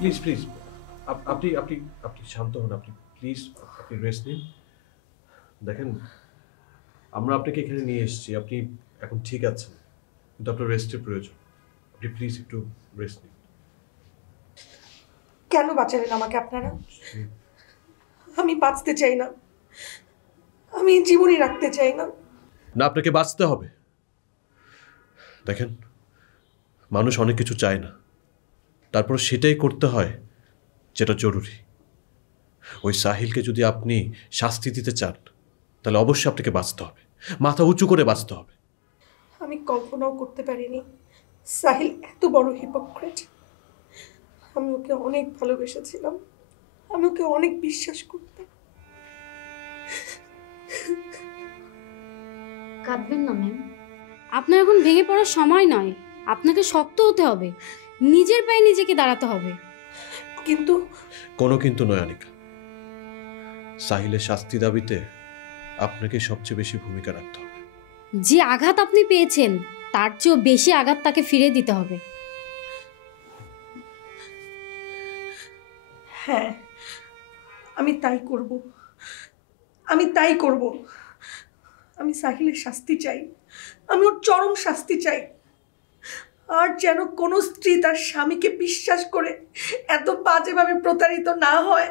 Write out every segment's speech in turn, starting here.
Please please আপনি আপনি আপনি শান্ত হন, আপনি প্লিজ আপনি রেস্ট নিন। দেখেন, আমরা আপনাকে এখানে নিয়ে এসেছি, আপনি এখন ঠিক আছেন, কিন্তু আপনার রেস্টের প্রয়োজন। আপনি প্লিজ একটু রেস্ট নিন। কেন বাঁচালেন আমাকে আপনারা? আমি বাঁচতে চাই না, আমি জীবনই রাখতে চাই না। না, আপনাকে বাঁচতে হবে। দেখেন, মানুষ অনেক কিছু চায় না, তারপর সেটাই করতে হয় যেটা জরুরি। ওই সাহিলকে যদি আপনি শাস্তি দিতে চান, তাহলে অবশ্যই আপনাকে বাঁচতে হবে, মাথা উঁচু করে বাঁচতে হবে। আমি কল্পনাও করতে পারিনি সাহিল এত বড় হিপোক্রেট। আমি ওকে অনেক ভালোবেসেছিলাম, আমি ওকে অনেক বিশ্বাস করতাম। কাঁদবেন না ম্যাম, আপনার এখন ভেঙে পড়ার সময় নয়। আপনাকে শক্ত হতে হবে, নিজের পায়ে নিজেকে দাঁড়াতে হবে। কিন্তু কোনো কিন্তু নয় আনিকা, সাহিলের শাস্তি দাবিতে আপনাকে সবচেয়ে বেশি ভূমিকা রাখতে হবে। যে আঘাত আপনি পেয়েছেন তার চেয়েও বেশি আঘাত তাকে ফিরিয়ে দিতে হবে। হ্যাঁ, আমি তাই করব, আমি তাই করব। আমি সাহিলের শাস্তি চাই, আমি ওর চরম শাস্তি চাই। আর যেন কোনো স্ত্রী তার স্বামীকে বিশ্বাস করে এত বাজেভাবে প্রতারিত না হয়।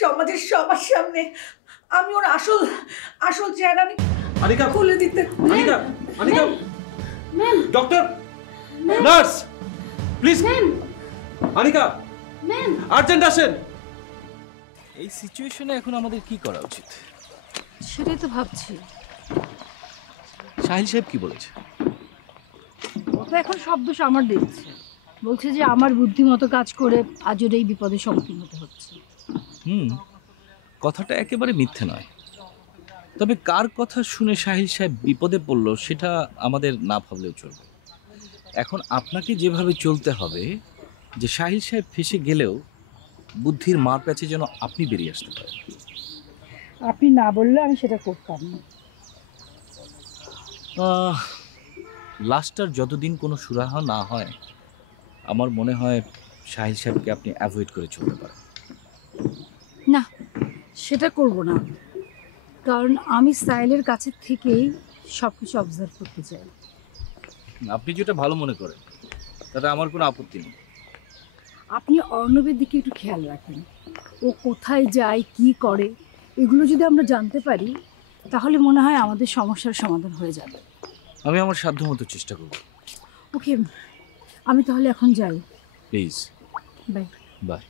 সমাজের সবার সামনে আমি ওর আসল আসল চেহারা আমি আনিকা, খুলে দিতে। Anika, Anika, ma'am, doctor, nurse, please, ma'am, Anika, ma'am. Urgent আসেন। এই সিচুয়েশনে এখন আমাদের কি করা উচিত? সেটাই তো ভাবছি। সাহিল সাহেব কি বলেছে? ও তো এখন সব দোষ আমার দিচ্ছে, বলছে যে আমার বুদ্ধিমতো কাজ করে আজ ওর এই বিপদের সম্মুখীন হতে হচ্ছে। কথাটা একেবারে মিথ্যে নয়, তবে কার কথা শুনে সাহিল সাহেব বিপদে পড়লো সেটা আমাদের না ভাবলেও চলবে। এখন আপনাকে যেভাবে চলতে হবে যে সাহিল সাহেব ফেসে গেলেও বুদ্ধির মার প্যাচে যেন আপনি বেরিয়ে আসতে পারেন। আপনি না বললে আমি সেটা করতাম না। লাস্টার যতদিন কোনো সুরাহা না হয়, আমার মনে হয় সাহিল সাহেবকে আপনি অ্যাভয়েড করে চলতে পারেন। না, সেটা করব না, কারণ আমি সাইলের কাছে থেকেই সব কিছু অবজার্ভ করতে চাই। আপনি যেটা ভালো মনে করেন তাতে আমার কোনো আপত্তি নেই। আপনি অর্ণবের দিকে একটু খেয়াল রাখেন, ও কোথায় যায় কি করে এগুলো যদি আমরা জানতে পারি তাহলে মনে হয় আমাদের সমস্যার সমাধান হয়ে যাবে। আমি আমার সাধ্যমতো চেষ্টা করব। ওকে, আমি তাহলে এখন যাই। Please, bye. বাই।